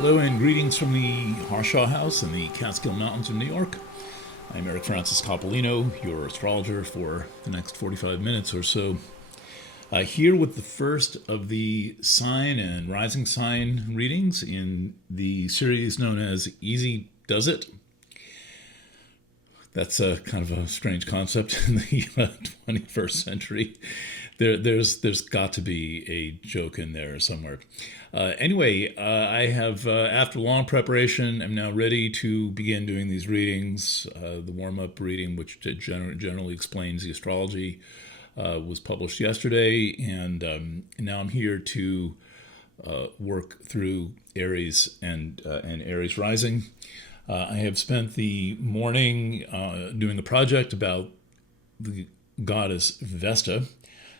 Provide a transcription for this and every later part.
Hello and greetings from the Harshaw House in the Catskill Mountains of New York. I'm Eric Francis Coppolino, your astrologer for the next 45 minutes or so. Here with the first of the sign and rising sign readings in the series known as Easy Does It. That's a kind of a strange concept in the 21st century. There's got to be a joke in there somewhere. Anyway, I have, after long preparation, I'm now ready to begin doing these readings. The warm-up reading, which generally explains the astrology, was published yesterday, and now I'm here to work through Aries and Aries rising. I have spent the morning doing a project about the goddess Vesta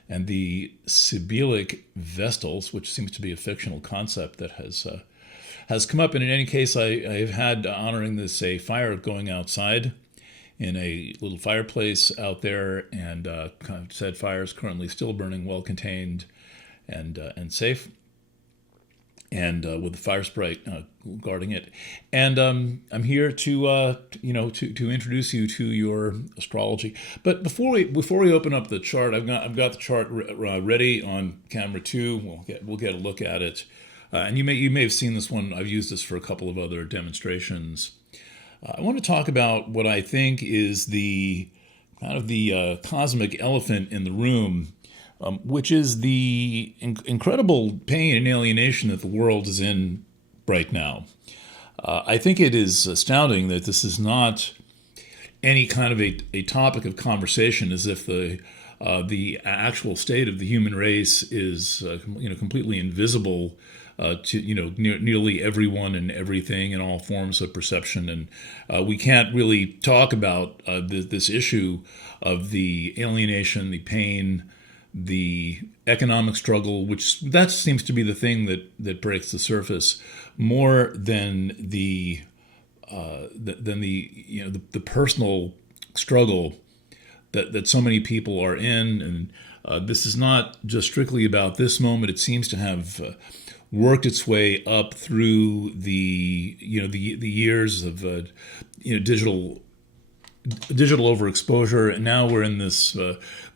and the Sibyllic Vestals, which seems to be a fictional concept that has come up. And in any case, I have had honoring this a fire going outside in a little fireplace out there, and said fire is currently still burning, well contained, and safe, and with the fire sprite guarding it. And I'm here to to introduce you to your astrology. But before we open up the chart, I've got the chart ready on camera 2. We'll get a look at it. And you may have seen this one. I've used this for a couple of other demonstrations. I want to talk about what I think is the kind of the cosmic elephant in the room, which is the incredible pain and alienation that the world is in right now. I think it is astounding that this is not any kind of a topic of conversation, as if the actual state of the human race is completely invisible to nearly everyone and everything and all forms of perception, and we can't really talk about this issue of the alienation, the pain, the economic struggle, which that seems to be the thing that breaks the surface more than the personal struggle that so many people are in. And this is not just strictly about this moment. It seems to have worked its way up through the years of digital overexposure, and now we're in this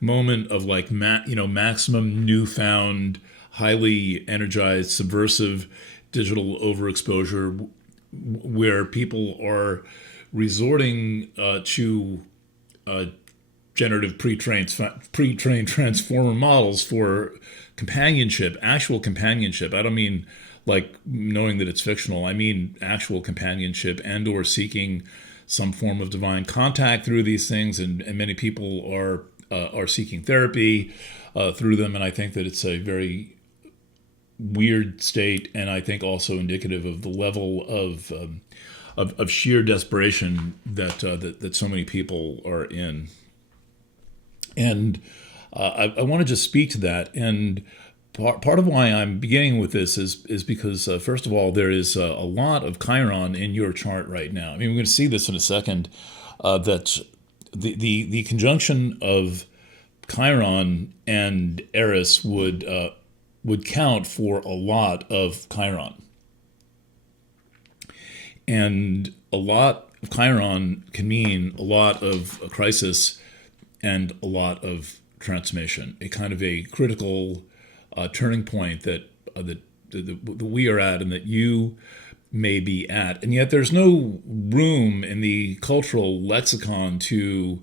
moment of like maximum newfound, highly energized, subversive digital overexposure, where people are resorting to generative pre-trained transformer models for companionship, actual companionship. I don't mean like knowing that it's fictional. I mean actual companionship and/or seeking some form of divine contact through these things, and many people are seeking therapy through them. And I think that it's a very weird state, and I think also indicative of the level of sheer desperation that so many people are in. And I want to just speak to that. And part of why I'm beginning with this is because, first of all, there is a lot of Chiron in your chart right now. I mean, we're going to see this in a second, that the conjunction of Chiron and Aries would count for a lot of Chiron. And a lot of Chiron can mean a lot of a crisis and a lot of transformation, a kind of a critical turning point that we are at and that you may be at. And yet there's no room in the cultural lexicon to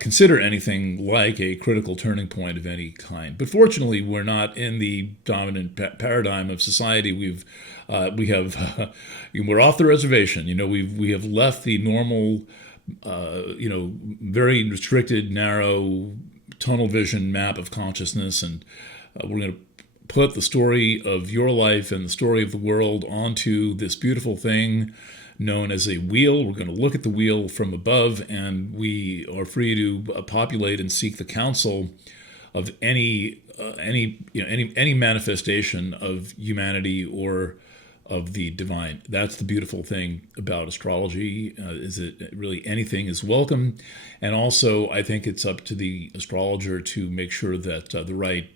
consider anything like a critical turning point of any kind. But fortunately, we're not in the dominant paradigm of society. We're off the reservation. We have left the normal, very restricted, narrow, tunnel vision map of consciousness, and we're going to put the story of your life and the story of the world onto this beautiful thing known as a wheel. We're going to look at the wheel from above, and we are free to populate and seek the counsel of any manifestation of humanity or of the divine. That's the beautiful thing about astrology, is that really anything is welcome. And also, I think it's up to the astrologer to make sure that the right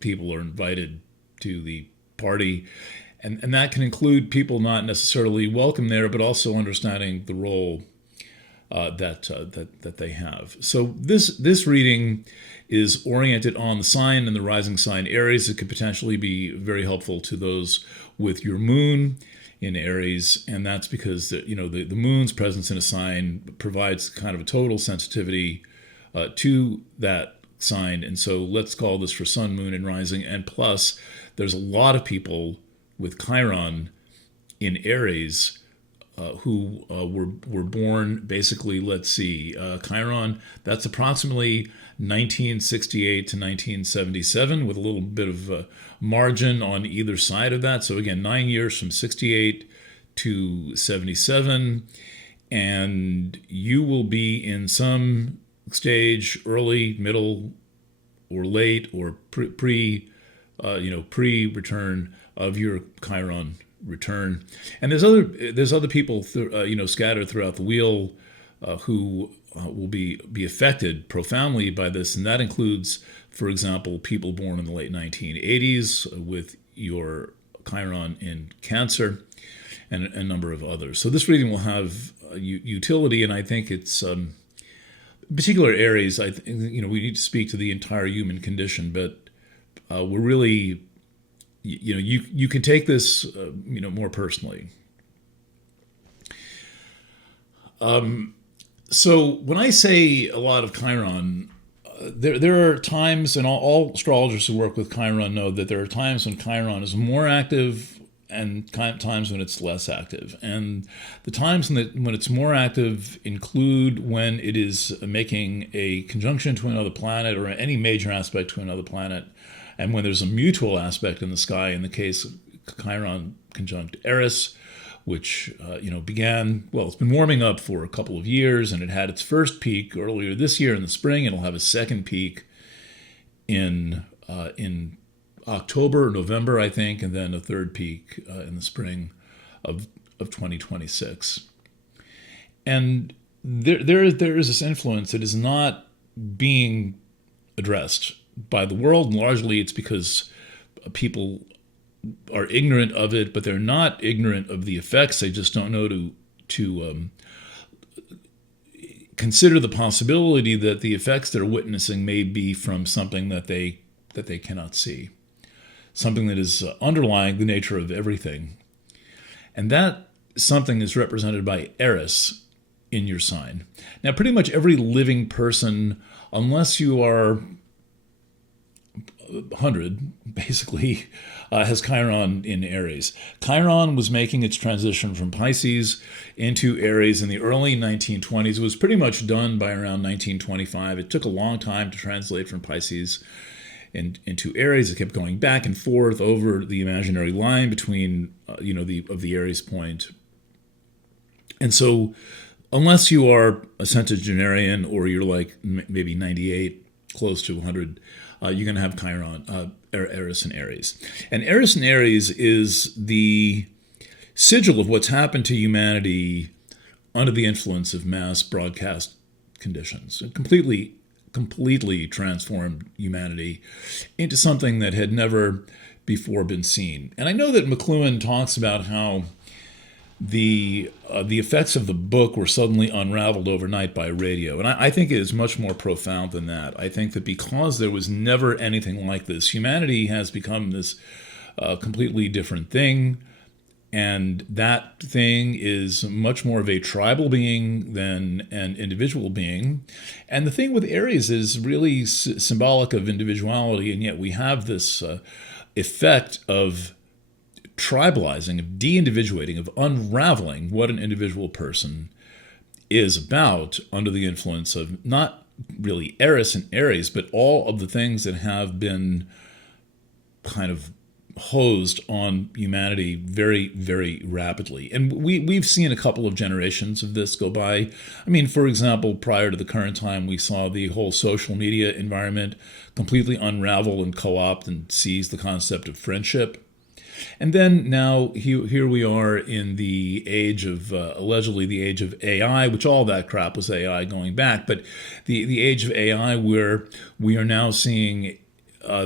people are invited to the party, And that can include people not necessarily welcome there, but also understanding the role that they have. So this reading is oriented on the sign and the rising sign Aries. It could potentially be very helpful to those with your moon in Aries, and that's because the moon's presence in a sign provides kind of a total sensitivity to that sign. And so let's call this for sun, moon, and rising. And plus, there's a lot of people with Chiron in Aries who were born basically, let's see, Chiron, that's approximately 1968 to 1977 with a little bit of margin on either side of that. So again, 9 years from 68 to 77. And you will be in some stage, early, middle, or late, or pre-return of your Chiron return. And there's other people scattered throughout the wheel who will be affected profoundly by this, and that includes, for example, people born in the late 1980s with your Chiron in Cancer, and a number of others. So this reading will have utility, and I think it's particular Aries. We need to speak to the entire human condition, but we're really, you can take this more personally. So when I say a lot of Chiron, there are times, and all astrologers who work with Chiron know that there are times when Chiron is more active and times when it's less active. And the times when it's more active include when it is making a conjunction to another planet or any major aspect to another planet, and when there's a mutual aspect in the sky. In the case of Chiron conjunct Aries, which began, it's been warming up for a couple of years, and it had its first peak earlier this year in the spring. It'll have a second peak in October or November, I think, and then a third peak in the spring of 2026. And there is this influence that is not being addressed by the world, and largely it's because people are ignorant of it, but they're not ignorant of the effects. They just don't know to consider the possibility that the effects they're witnessing may be from something that they cannot see, something that is underlying the nature of everything. And that something is represented by Aries in your sign. Now, pretty much every living person, unless you are 100, basically, has Chiron in Aries. Chiron was making its transition from Pisces into Aries in the early 1920s. It was pretty much done by around 1925. It took a long time to translate from Pisces into Aries. It kept going back and forth over the imaginary line between, the Aries point. And so, unless you are a centenarian or you're like maybe 98, close to 100, you're going to have Chiron, Eris and Aries. And Eris and Aries is the sigil of what's happened to humanity under the influence of mass broadcast conditions. It completely transformed humanity into something that had never before been seen. And I know that McLuhan talks about how the effects of the book were suddenly unraveled overnight by radio. And I think it is much more profound than that. I think that because there was never anything like this, humanity has become this completely different thing. And that thing is much more of a tribal being than an individual being. And the thing with Aries is really symbolic of individuality. And yet we have this effect of tribalizing, of de-individuating, of unraveling what an individual person is about under the influence of not really Eris and Aries, but all of the things that have been kind of hosed on humanity very, very rapidly. And we've seen a couple of generations of this go by. I mean, for example, prior to the current time, we saw the whole social media environment completely unravel and co-opt and seize the concept of friendship. And then now here we are in the age of, allegedly the age of AI, which all that crap was AI going back, but the age of AI where we are now seeing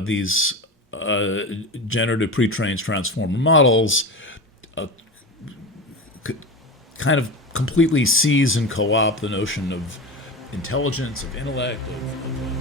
these generative pre-trained transformer models kind of completely seize and co-opt the notion of intelligence, of intellect, of